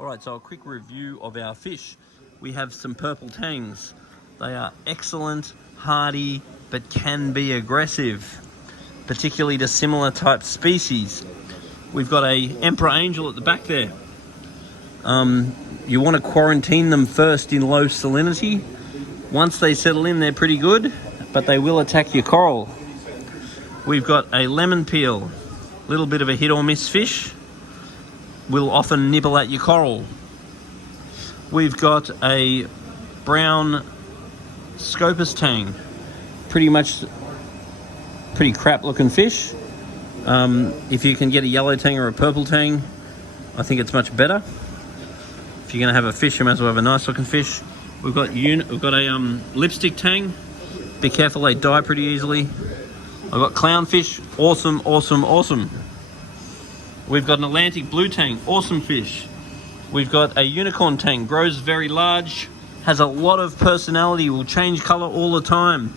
Alright, so a quick review of our fish. We have some purple tangs. They are excellent, hardy, but can be aggressive, particularly to similar type species. We've got a emperor angel at the back there. You want to quarantine them first in low salinity. Once they settle in, they're pretty good, but they will attack your coral. We've got a lemon peel, little bit of a hit or miss fish. Will often nibble at your coral. We've got a brown Scopus tang, pretty crap looking fish. If you can get a yellow tang or a purple tang, I think it's much better. If you're going to have a fish, you might as well have a nice looking fish. We've got a lipstick tang. Be careful, they die pretty easily. I've got clownfish, awesome, awesome, awesome. We've got an Atlantic blue tang, awesome fish. We've got a unicorn tang, grows very large, has a lot of personality, will change colour all the time.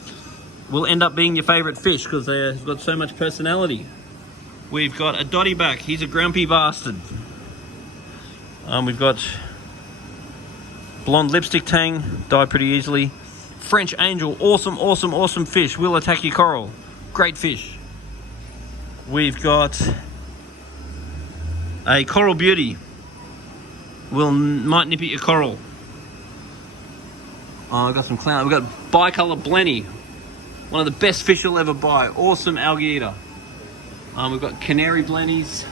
Will end up being your favourite fish because they've got so much personality. We've got a dottyback, he's a grumpy bastard. We've got blonde lipstick tang, die pretty easily. French angel, awesome, awesome, awesome fish, will attack your coral. Great fish. We've got a coral beauty, might nip at your coral. I've got some clown. We've got bicolor blenny, one of the best fish you'll ever buy. Awesome algae eater. We've got canary blennies.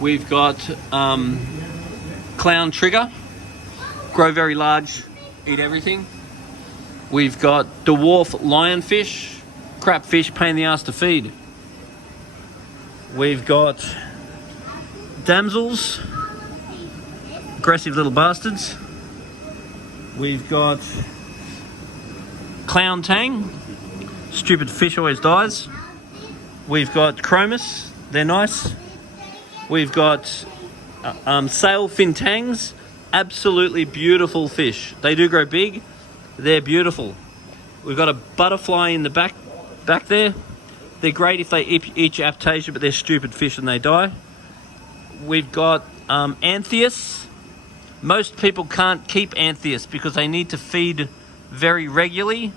We've got clown trigger, grow very large, eat everything. We've got dwarf lionfish, crap fish, pain in the ass to feed. We've got damsels, aggressive little bastards. We've got clown tang, stupid fish always dies. We've got chromis, they're nice. We've got sailfin tangs, absolutely beautiful fish. They do grow big, they're beautiful. We've got a butterfly in the back there. They're great if they eat your aptasia, but they're stupid fish and they die. We've got anthias. Most people can't keep anthias because they need to feed very regularly.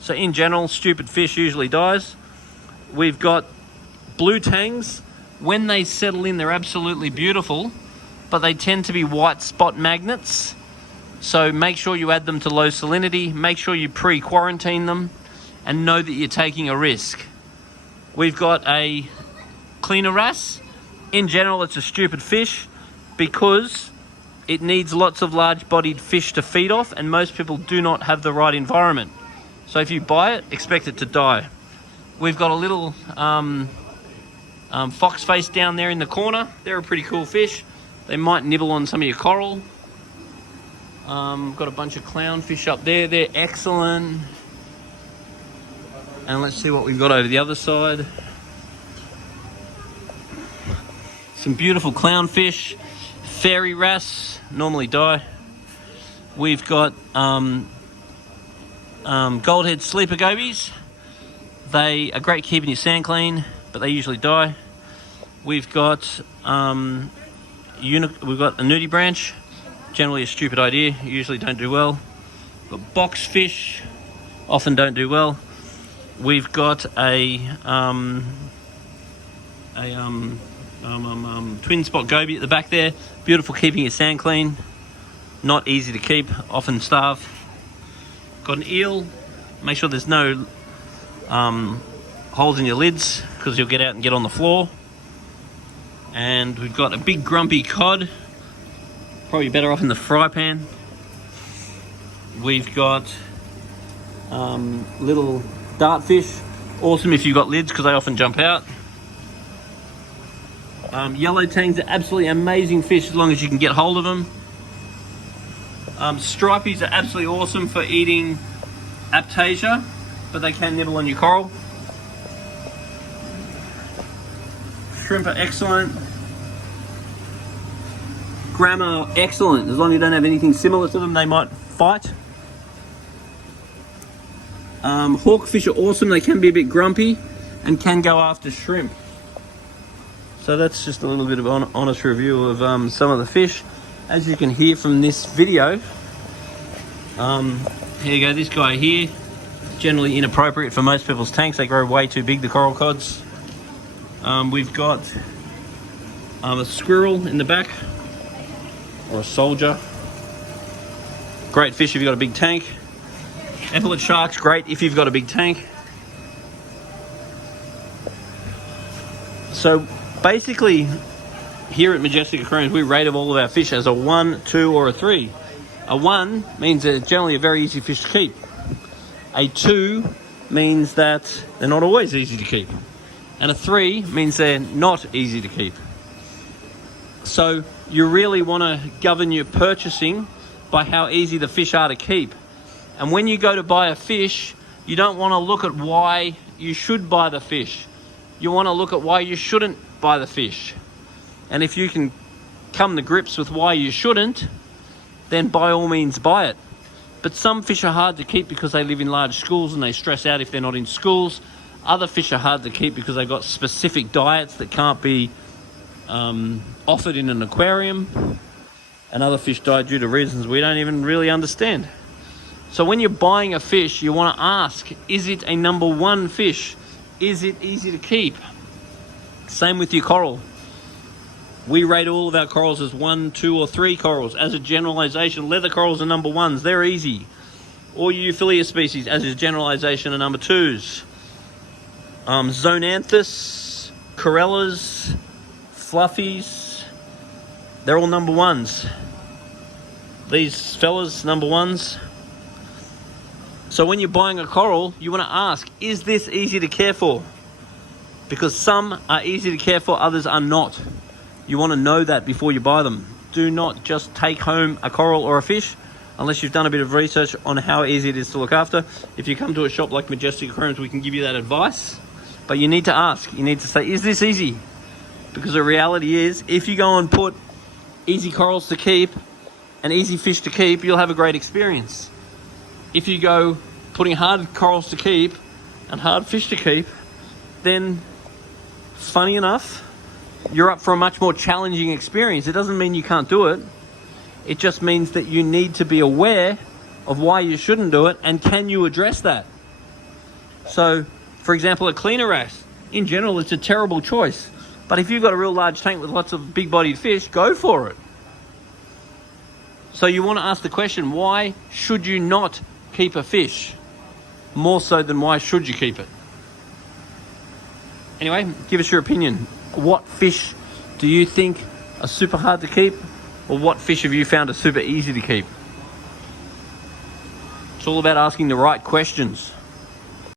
So in general, stupid fish usually dies. We've got blue tangs. When they settle in, they're absolutely beautiful, but they tend to be white spot magnets. So make sure you add them to low salinity. Make sure you pre-quarantine them and know that you're taking a risk. We've got a cleaner wrasse. In general, it's a stupid fish because it needs lots of large-bodied fish to feed off, and most people do not have the right environment. So if you buy it, expect it to die. We've got a little fox face down there in the corner. They're a pretty cool fish. They might nibble on some of your coral. Got a bunch of clownfish up there. They're excellent. And let's see what we've got over the other side. Some beautiful clownfish, fairy wrasse, normally die. We've got goldhead sleeper gobies. They are great keeping your sand clean, but they usually die. We've got a nudie branch, generally a stupid idea, usually don't do well. We've got boxfish, often don't do well. We've got a twin spot goby at the back there. Beautiful, keeping your sand clean. Not easy to keep, often starve. Got an eel. Make sure there's no holes in your lids because you'll get out and get on the floor. And we've got a big grumpy cod. Probably better off in the fry pan. We've got little dartfish. Awesome if you've got lids because they often jump out. Yellow tangs are absolutely amazing fish as long as you can get hold of them. Stripies are absolutely awesome for eating aptasia, but they can nibble on your coral. Shrimp are excellent. Grama are excellent. As long as you don't have anything similar to them, they might fight. Hawkfish are awesome. They can be a bit grumpy and can go after shrimp. So that's just a little bit of honest review of some of the fish. as you can hear from this video, here you go, this guy here, generally inappropriate for most people's tanks. They grow way too big, the coral cods. We've got a squirrel in the back, or a soldier. Great fish if you've got a big tank. Epaulet sharks, great if you've got a big tank. So basically, here at Majestic Aquariums, we rate all of our fish as a 1, 2, or a 3. A 1 means they're generally a very easy fish to keep. A 2 means that they're not always easy to keep. And a 3 means they're not easy to keep. So you really want to govern your purchasing by how easy the fish are to keep. And when you go to buy a fish, you don't want to look at why you should buy the fish. You want to look at why you shouldn't buy the fish. And if you can come to grips with why you shouldn't, then by all means buy it. But some fish are hard to keep because they live in large schools and they stress out if they're not in schools. Other fish are hard to keep because they've got specific diets that can't be offered in an aquarium. And other fish die due to reasons we don't even really understand. So when you're buying a fish, you want to ask, is it a number 1 fish? Is it easy to keep? Same with your coral. We rate all of our corals as 1, 2, or 3 corals. As a generalization, leather corals are number 1s. They're easy. All Euphyllia species, as a generalization, are number 2s. Zonanthus, corellas, fluffies, they're all number 1s. These fellas, number 1s. So when you're buying a coral, you want to ask, is this easy to care for? Because some are easy to care for, others are not. You want to know that before you buy them. Do not just take home a coral or a fish unless you've done a bit of research on how easy it is to look after. If you come to a shop like Majestic Aquariums, we can give you that advice. But you need to ask. You need to say, is this easy? Because the reality is, if you go and put easy corals to keep and easy fish to keep, you'll have a great experience. If you go putting hard corals to keep and hard fish to keep, then funny enough, you're up for a much more challenging experience. It doesn't mean you can't do it. It just means that you need to be aware of why you shouldn't do it and can you address that. So, for example, a cleaner wrasse, in general, it's a terrible choice. But if you've got a real large tank with lots of big-bodied fish, go for it. So you want to ask the question, why should you not keep a fish? More so than why should you keep it? Anyway, give us your opinion. What fish do you think are super hard to keep? Or what fish have you found are super easy to keep? It's all about asking the right questions.